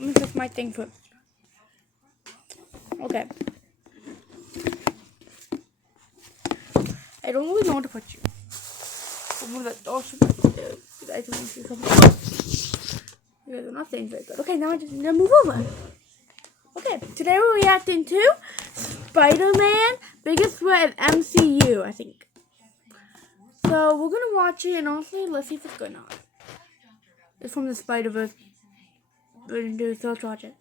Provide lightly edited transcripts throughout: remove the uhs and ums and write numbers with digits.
Let me fix my thing first. Okay. I don't really know what to put you. You guys want to see something? You guys are not saying very good. Okay, now I just need to move over. Okay, today we're reacting to Spider-Man, biggest threat of MCU, I think. So we're gonna watch it, and honestly, let's see if it's good or not. It's from the Spider-Verse. So let's watch it.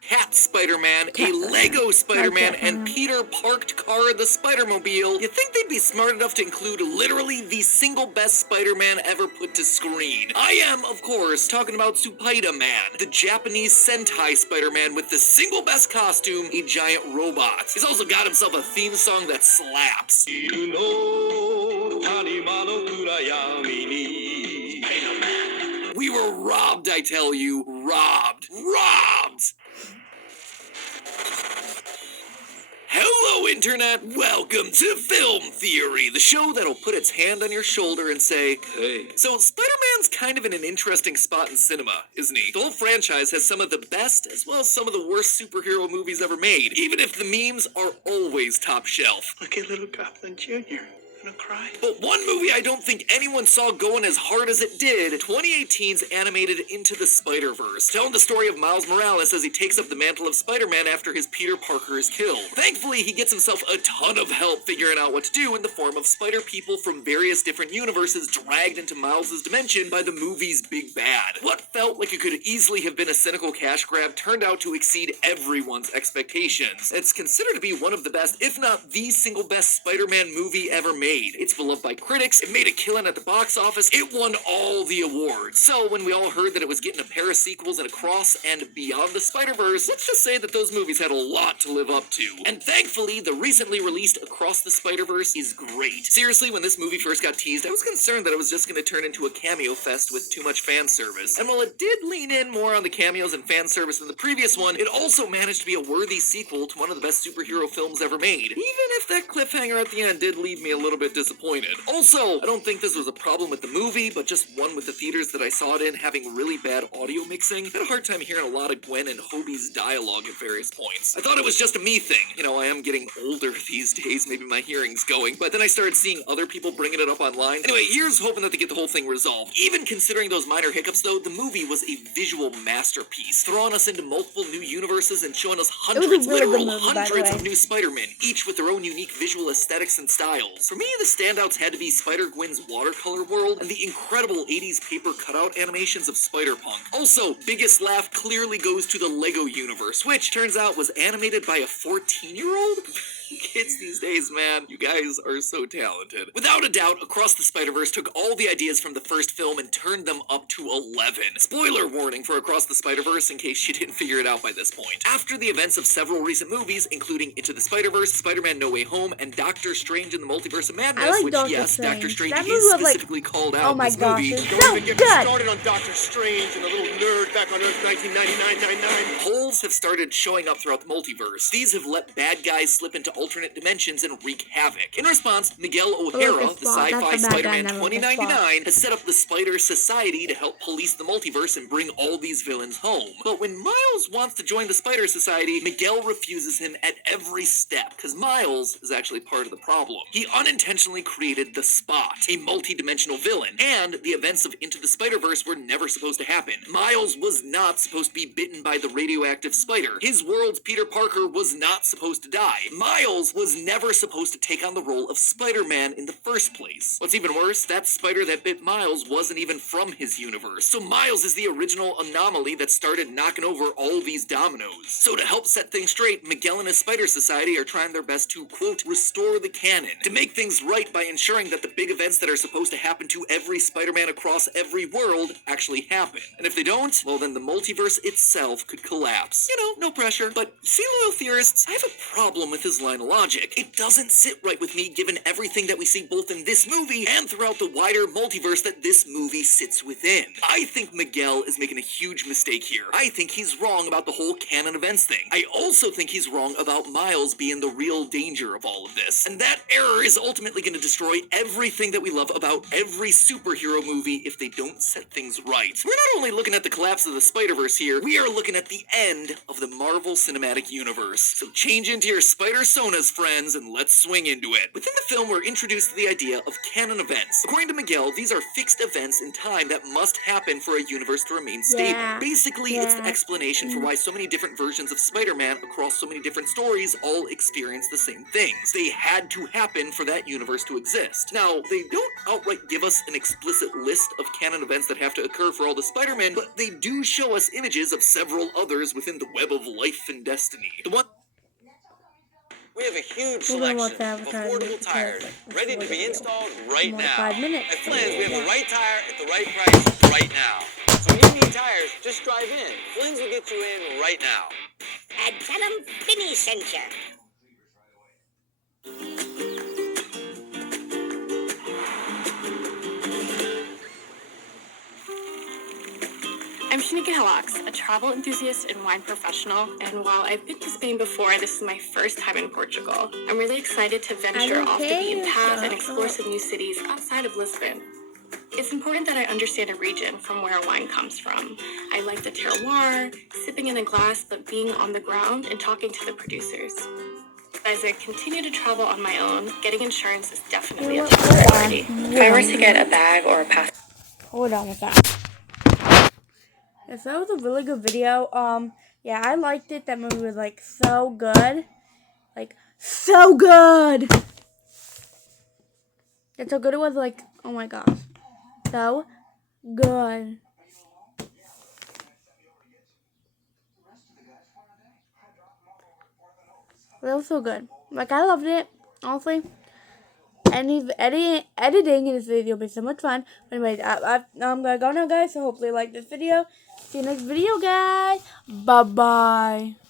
Cat Spider-Man, a Lego Spider-Man, and Peter Parked Car the Spider-Mobile. You'd think they'd be smart enough to include literally the single best Spider-Man ever put to screen. I am, of course, talking about Spiderman, the Japanese Sentai Spider-Man with the single best costume, a giant robot. He's also got himself a theme song that slaps. We were robbed, I tell you. Robbed. Hello, Internet! Welcome to Film Theory, the show that'll put its hand on your shoulder and say, hey. So, Spider-Man's kind of in an interesting spot in cinema, isn't he? The whole franchise has some of the best, as well as some of the worst superhero movies ever made, even if the memes are always top shelf. Look at little Goblin Jr. Gonna cry. But one movie I don't think anyone saw going as hard as it did, 2018's animated Into the Spider-Verse, telling the story of Miles Morales as he takes up the mantle of Spider-Man after his Peter Parker is killed. Thankfully, he gets himself a ton of help figuring out what to do in the form of Spider-People from various different universes dragged into Miles' dimension by the movie's big bad. What felt like it could easily have been a cynical cash grab turned out to exceed everyone's expectations. It's considered to be one of the best, if not the single best Spider-Man movie ever made. It's beloved by critics, it made a killing at the box office, it won all the awards. So when we all heard that it was getting a pair of sequels and Across and Beyond the Spider-Verse, let's just say that those movies had a lot to live up to. And thankfully, the recently released Across the Spider-Verse is great. Seriously, when this movie first got teased, I was concerned that it was just going to turn into a cameo fest with too much fan service. And while it did lean in more on the cameos and fan service than the previous one, it also managed to be a worthy sequel to one of the best superhero films ever made. Even if that cliffhanger at the end did leave me a little bit disappointed. Also, I don't think this was a problem with the movie, but just one with the theaters that I saw it in having really bad audio mixing. I had a hard time hearing a lot of Gwen and Hobie's dialogue at various points. I thought it was just a me thing. You know, I am getting older these days, maybe my hearing's going, but then I started seeing other people bringing it up online. Anyway, here's hoping that they get the whole thing resolved. Even considering those minor hiccups though, the movie was a visual masterpiece, throwing us into multiple new universes and showing us hundreds, hundreds of new Spider-Men, each with their own unique visual aesthetics and styles. For me, the standouts had to be Spider-Gwen's watercolor world and the incredible 80s paper cutout animations of Spider-Punk. Also, biggest laugh clearly goes to the Lego universe, which turns out was animated by a 14-year-old? Kids these days, man, you guys are so talented. Without a doubt, Across the Spider-Verse took all the ideas from the first film and turned them up to 11. Spoiler warning for Across the Spider-Verse in case you didn't figure it out by this point. After the events of several recent movies, including Into the Spider-Verse, Spider-Man No Way Home, and Doctor Strange in the Multiverse of Madness, which, yes, Doctor Strange is specifically called out in this movie. Don't even get me started on Doctor Strange and the little nerd back on Earth 1999-99. Holes have started showing up throughout the multiverse. These have let bad guys slip into alternate dimensions and wreak havoc. In response, Miguel O'Hara, the sci-fi Spider-Man 2099, has set up the Spider Society to help police the multiverse and bring all these villains home. But when Miles wants to join the Spider Society, Miguel refuses him at every step, because Miles is actually part of the problem. He unintentionally created the Spot, a multi-dimensional villain, and the events of Into the Spider-Verse were never supposed to happen. Miles was not supposed to be bitten by the radioactive spider. His world's Peter Parker was not supposed to die. Miles was never supposed to take on the role of Spider-Man in the first place. What's even worse, that spider that bit Miles wasn't even from his universe. So Miles is the original anomaly that started knocking over all these dominoes. So to help set things straight, Miguel and his Spider Society are trying their best to, quote, restore the canon, to make things right by ensuring that the big events that are supposed to happen to every Spider-Man across every world actually happen. And if they don't, well then the multiverse itself could collapse. You know, no pressure. But see, loyal theorists, I have a problem with his line Spider-Man logic. It doesn't sit right with me given everything that we see both in this movie and throughout the wider multiverse that this movie sits within. I think Miguel is making a huge mistake here. I think he's wrong about the whole canon events thing. I also think he's wrong about Miles being the real danger of all of this. And that error is ultimately going to destroy everything that we love about every superhero movie if they don't set things right. We're not only looking at the collapse of the Spider-Verse here, we are looking at the end of the Marvel Cinematic Universe. So change into your Spider-Sonas, friends, and let's swing into it. Within the film, we're introduced to the idea of canon events. According to Miguel, these are fixed events in time that must happen for a universe to remain stable. Basically, it's the explanation for why so many different versions of Spider-Man across so many different stories all experience the same things. They had to happen for that universe to exist. Now, they don't outright give us an explicit list of canon events that have to occur for all the Spider-Man, but they do show us images of several others within the web of life and destiny. The one We have a huge selection of affordable tires ready to be installed right now. 5 minutes. At Flynn's, we have the right tire at the right price right now. So when you need tires, just drive in. Flynn's will get you in right now. And tell them Finney sent you. I'm Shanika Hillocks, a travel enthusiast and wine professional, and while I've been to Spain before, this is my first time in Portugal. I'm really excited to venture off the beaten path and explore some new cities outside of Lisbon. It's important that I understand a region from where a wine comes from. I like the terroir, sipping in a glass, but being on the ground and talking to the producers. As I continue to travel on my own, getting insurance is definitely a top priority. If I were to get a bag or a passport, Hold on with that. Yes, that was a really good video. Yeah, I liked it. That movie was like so good. Like so good. That's how good it was, like, oh my gosh. So good. That was so good. Like, I loved it. Honestly. And editing in this video will be so much fun. But anyways, I'm gonna go now, guys. So hopefully you like this video. See you next video, guys. Bye-bye.